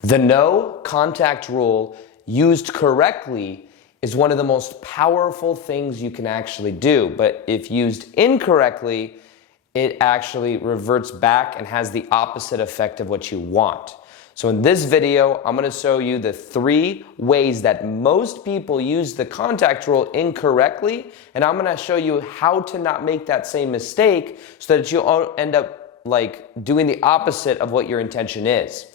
The no contact rule, used correctly, is one of the most powerful things you can actually do. But if used incorrectly, it actually reverts back and has the opposite effect of what you want. So in this video, I'm going to show you the 3 ways that most people use the contact rule incorrectly, and I'm going to show you how to not make that same mistake so that you don't end up doing the opposite of what your intention is.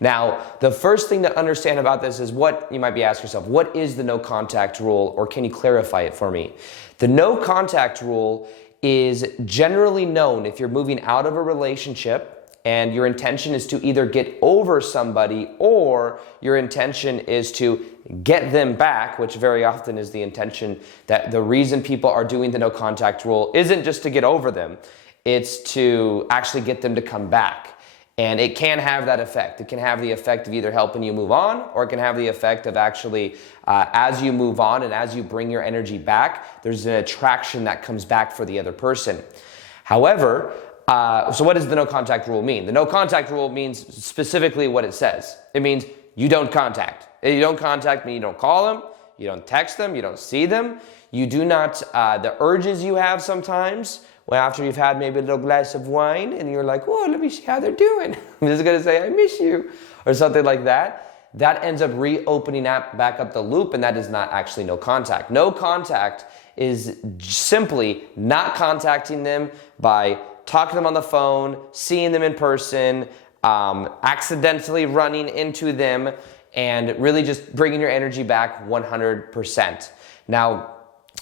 Now, the first thing to understand about this is what you might be asking yourself, what is the no contact rule, or can you clarify it for me? The no contact rule is generally known if you're moving out of a relationship and your intention is to either get over somebody or your intention is to get them back, which very often is the intention. That the reason people are doing the no contact rule isn't just to get over them, it's to actually get them to come back. And it can have that effect. It can have the effect of either helping you move on, or it can have the effect of actually, as you move on and as you bring your energy back, there's an attraction that comes back for the other person. However, so what does the no contact rule mean? The no contact rule means specifically what it says. It means you don't contact. If you don't contact me, you don't call them, you don't text them, you don't see them, you do not, the urges you have sometimes, well, after you've had maybe a little glass of wine and you're like, oh, let me see how they're doing. I'm just gonna say, I miss you, or something like that. That ends up reopening back up the loop, and that is not actually no contact. No contact is simply not contacting them by talking to them on the phone, seeing them in person, accidentally running into them, and really just bringing your energy back 100%. Now,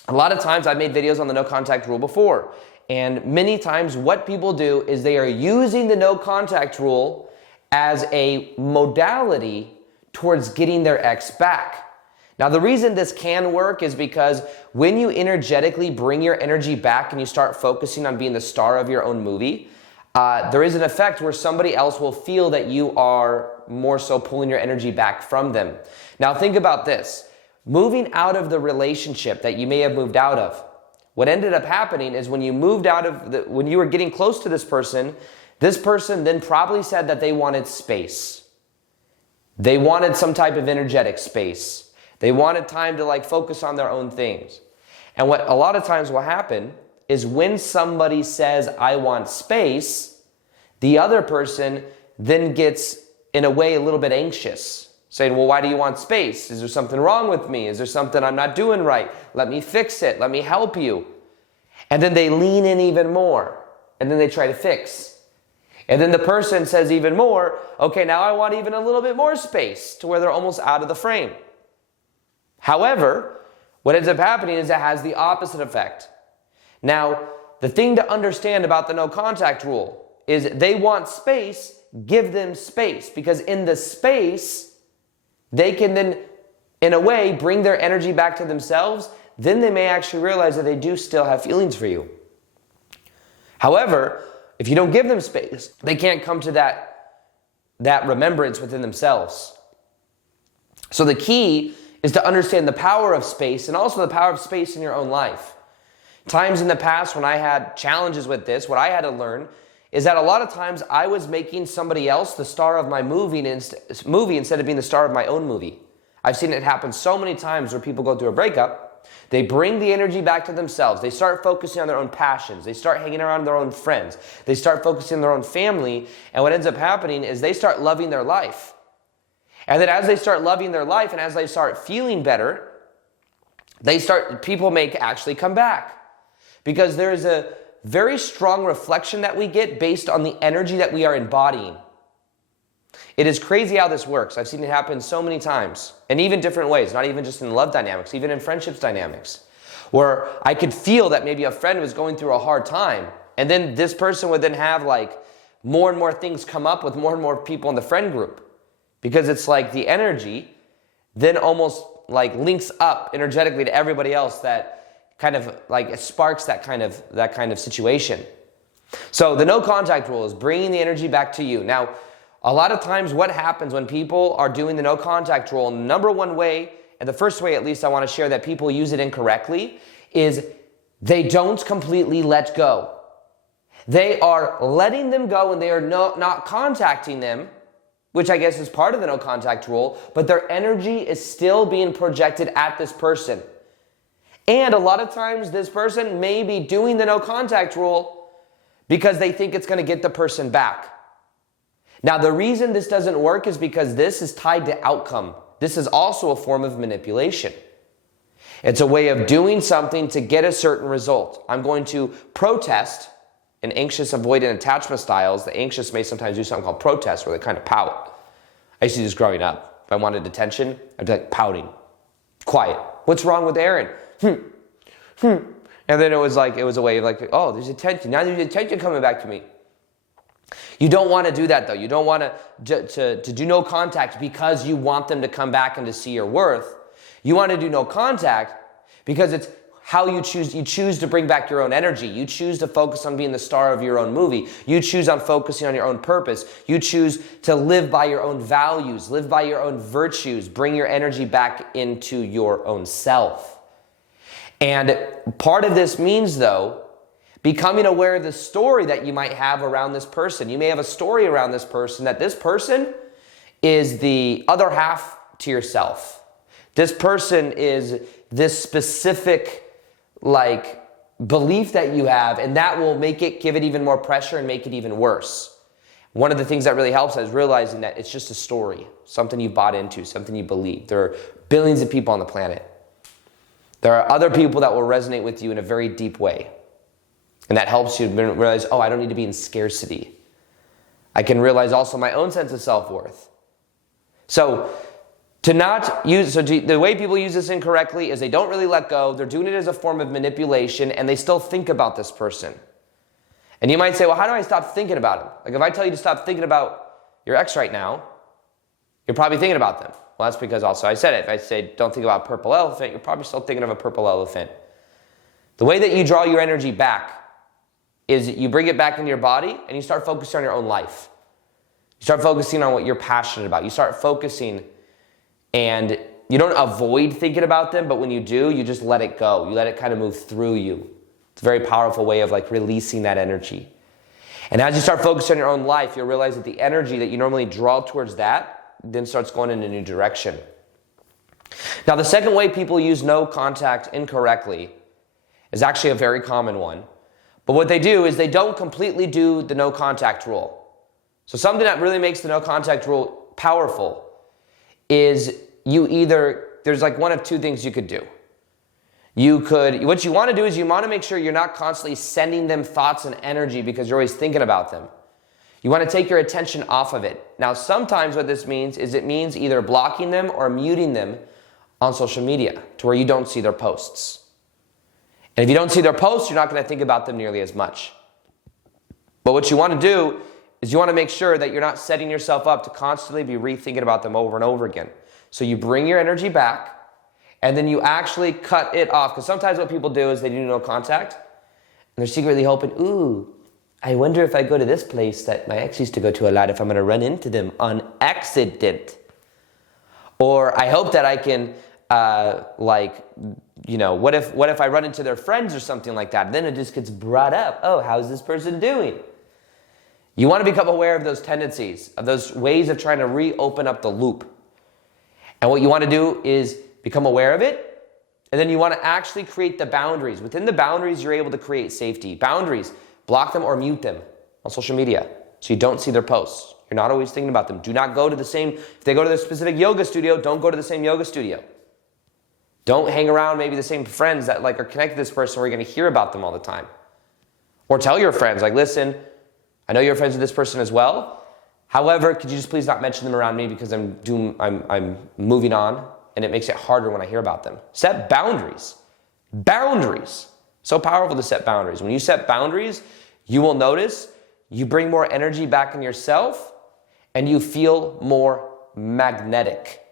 a lot of times I've made videos on the no contact rule before. And many times what people do is they are using the no contact rule as a modality towards getting their ex back. Now, the reason this can work is because when you energetically bring your energy back and you start focusing on being the star of your own movie, there is an effect where somebody else will feel that you are more so pulling your energy back from them. Now, think about this. Moving out of the relationship that you may have moved out of, what ended up happening is when you moved out of when you were getting close to this person then probably said that they wanted space. They wanted some type of energetic space. They wanted time to focus on their own things. And what a lot of times will happen is when somebody says, I want space, the other person then gets, in a way, a little bit anxious. Saying, well, why do you want space? Is there something wrong with me? Is there something I'm not doing right? Let me fix it. Let me help you. And then they lean in even more. And then they try to fix. And then the person says even more, okay, now I want even a little bit more space, to where they're almost out of the frame. However, what ends up happening is it has the opposite effect. Now, the thing to understand about the no contact rule is they want space, give them space. Because in the space, they can then, in a way, bring their energy back to themselves. Then they may actually realize that they do still have feelings for you. However, if you don't give them space, they can't come to that remembrance within themselves. So the key is to understand the power of space, and also the power of space in your own life. Times in the past when I had challenges with this, what I had to learn is that a lot of times I was making somebody else the star of my movie instead of being the star of my own movie. I've seen it happen so many times where people go through a breakup, they bring the energy back to themselves, they start focusing on their own passions, they start hanging around their own friends, they start focusing on their own family, and what ends up happening is they start loving their life. And then as they start loving their life and as they start feeling better, people may actually come back. Because there is a very strong reflection that we get based on the energy that we are embodying. It is crazy how this works. I've seen it happen so many times, and even different ways, not even just in love dynamics, even in friendships dynamics, where I could feel that maybe a friend was going through a hard time, and then this person would then have more and more things come up with more and more people in the friend group, because it's the energy then almost links up energetically to everybody else that kind of it sparks that kind of situation. So the no contact rule is bringing the energy back to you. Now, a lot of times what happens when people are doing the no contact rule, number one way, and the first way at least I want to share that people use it incorrectly, is they don't completely let go. They are letting them go and they are not contacting them, which I guess is part of the no contact rule, but their energy is still being projected at this person. And a lot of times this person may be doing the no contact rule because they think it's going to get the person back. Now, the reason this doesn't work is because this is tied to outcome. This is also a form of manipulation. It's a way of doing something to get a certain result. I'm going to protest in anxious, avoidant attachment styles. The anxious may sometimes do something called protest, where they kind of pout. I used to do this growing up. If I wanted attention, I'd be like pouting. Quiet. What's wrong with Aaron? And then it was a way of like, oh, there's attention. Now there's attention coming back to me. You don't want to do that though. You don't want to do no contact because you want them to come back and to see your worth. You want to do no contact because it's how you choose to bring back your own energy. You choose to focus on being the star of your own movie. You choose on focusing on your own purpose. You choose to live by your own values, live by your own virtues, bring your energy back into your own self. And part of this means, though, becoming aware of the story that you might have around this person. You may have a story around this person that this person is the other half to yourself. This person is this specific belief that you have, and that will give it even more pressure and make it even worse. One of the things that really helps is realizing that it's just a story, something you bought into, something you believe. There are billions of people on the planet. There are other people that will resonate with you in a very deep way. And that helps you realize, oh, I don't need to be in scarcity. I can realize also my own sense of self-worth. So the way people use this incorrectly is they don't really let go. They're doing it as a form of manipulation, and they still think about this person. And you might say, well, how do I stop thinking about him? Like if I tell you to stop thinking about your ex right now, you're probably thinking about them. Well, that's because also I said it. If I say don't think about purple elephant, you're probably still thinking of a purple elephant. The way that you draw your energy back is you bring it back into your body and you start focusing on your own life. You start focusing on what you're passionate about. You start focusing, and you don't avoid thinking about them, but when you do, you just let it go. You let it kind of move through you. It's a very powerful way of releasing that energy. And as you start focusing on your own life, you'll realize that the energy that you normally draw towards that then starts going in a new direction. Now, the second way people use no contact incorrectly is actually a very common one. But what they do is they don't completely do the no contact rule. So something that really makes the no contact rule powerful is there's one of two things you could do. What you want to do is you want to make sure you're not constantly sending them thoughts and energy because you're always thinking about them. You want to take your attention off of it. Now, sometimes what this means is it means either blocking them or muting them on social media to where you don't see their posts. And if you don't see their posts, you're not going to think about them nearly as much. But what you want to do is you want to make sure that you're not setting yourself up to constantly be rethinking about them over and over again. So you bring your energy back, and then you actually cut it off. Because sometimes what people do is they do no contact, and they're secretly hoping, ooh, I wonder if I go to this place that my ex used to go to a lot, if I'm going to run into them on accident. Or I hope that I can, what if I run into their friends or something like that? Then it just gets brought up. Oh, how's this person doing? You want to become aware of those tendencies, of those ways of trying to reopen up the loop. And what you want to do is become aware of it, and then you want to actually create the boundaries. Within the boundaries, you're able to create safety. Boundaries, block them or mute them on social media so you don't see their posts. You're not always thinking about them. Do not go to if they go to the specific yoga studio, don't go to the same yoga studio. Don't hang around maybe the same friends that are connected to this person where you're going to hear about them all the time. Or tell your friends, listen, I know you're friends with this person as well. However, could you just please not mention them around me because I'm moving on, and it makes it harder when I hear about them. Set boundaries. Boundaries. So powerful to set boundaries. When you set boundaries, you will notice you bring more energy back in yourself and you feel more magnetic.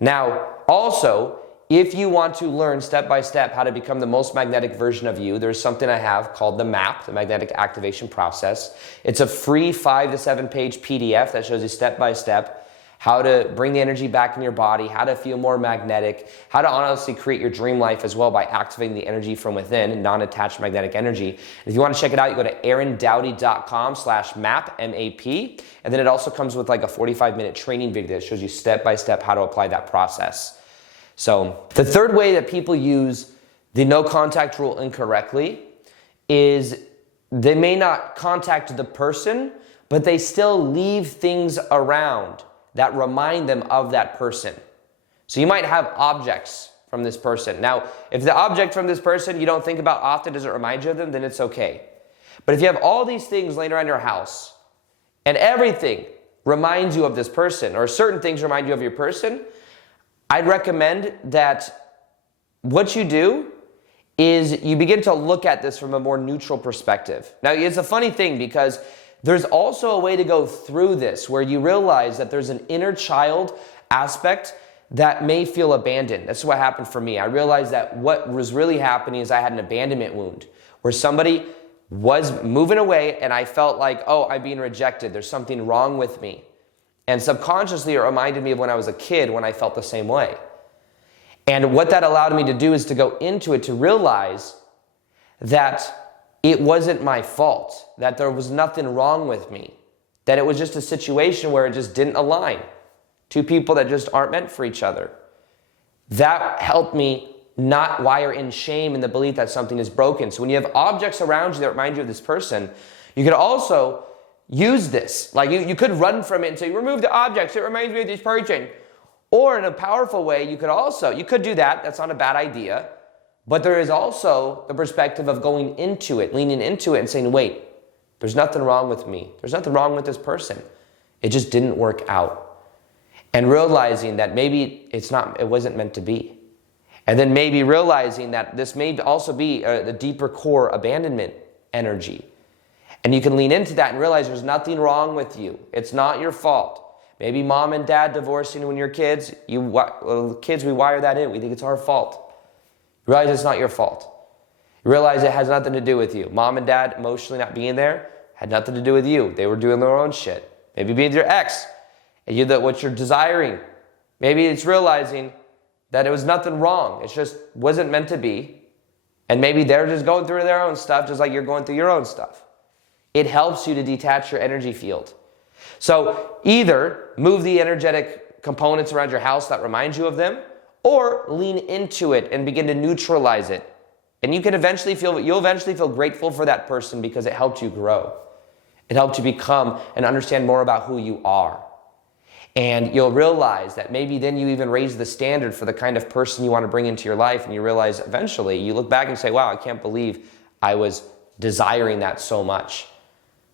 Now, also, if you want to learn step by step how to become the most magnetic version of you, there's something I have called the MAP, the Magnetic Activation Process. It's a free 5 to 7 page PDF that shows you step by step how to bring the energy back in your body, how to feel more magnetic, how to honestly create your dream life as well by activating the energy from within, non-attached magnetic energy. And if you want to check it out, you go to aarondowdy.com/map, M-A-P, and then it also comes with like a 45-minute training video that shows you step-by-step how to apply that process. So the third way that people use the no contact rule incorrectly is they may not contact the person, but they still leave things around that remind them of that person. So you might have objects from this person. Now, if the object from this person you don't think about often doesn't remind you of them, then it's okay. But if you have all these things laying around your house and everything reminds you of this person, or certain things remind you of your person, I'd recommend that what you do is you begin to look at this from a more neutral perspective. Now, it's a funny thing because there's also a way to go through this where you realize that there's an inner child aspect that may feel abandoned. That's what happened for me. I realized that what was really happening is I had an abandonment wound where somebody was moving away and I felt like, oh, I'm being rejected. There's something wrong with me. And subconsciously, it reminded me of when I was a kid when I felt the same way. And what that allowed me to do is to go into it to realize that it wasn't my fault, that there was nothing wrong with me, that it was just a situation where it just didn't align. Two people that just aren't meant for each other. That helped me not wire in shame and the belief that something is broken. So when you have objects around you that remind you of this person, you could also use this. Like you could run from it and say, remove the objects, it reminds me of this person. Or in a powerful way, you could do that. That's not a bad idea. But there is also the perspective of going into it, leaning into it and saying, wait, there's nothing wrong with me. There's nothing wrong with this person. It just didn't work out. And realizing that maybe it wasn't meant to be. And then maybe realizing that this may also be the deeper core abandonment energy. And you can lean into that and realize there's nothing wrong with you. It's not your fault. Maybe mom and dad divorcing when you're kids. Kids, we wire that in. We think it's our fault. You realize it's not your fault. You realize it has nothing to do with you. Mom and dad emotionally not being there had nothing to do with you. They were doing their own shit. Maybe being your ex and what you're desiring. Maybe it's realizing that it was nothing wrong. It just wasn't meant to be. And maybe they're just going through their own stuff just like you're going through your own stuff. It helps you to detach your energy field. So either move the energetic components around your house that remind you of them, or lean into it and begin to neutralize it. And you'll eventually feel grateful for that person because it helped you grow. It helped you become and understand more about who you are. And you'll realize that maybe then you even raise the standard for the kind of person you want to bring into your life, and you realize eventually, you look back and say, wow, I can't believe I was desiring that so much.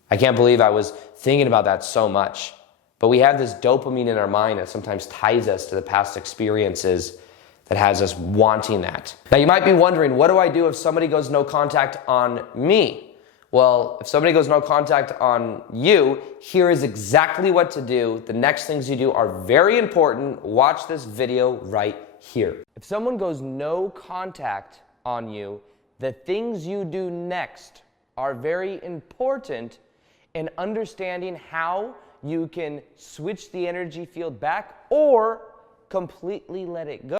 I can't believe I was thinking about that so much. But we have this dopamine in our mind that sometimes ties us to the past experiences that has us wanting that. Now you might be wondering, what do I do if somebody goes no contact on me? Well, if somebody goes no contact on you, here is exactly what to do. The next things you do are very important. Watch this video right here. If someone goes no contact on you, the things you do next are very important in understanding how you can switch the energy field back or completely let it go.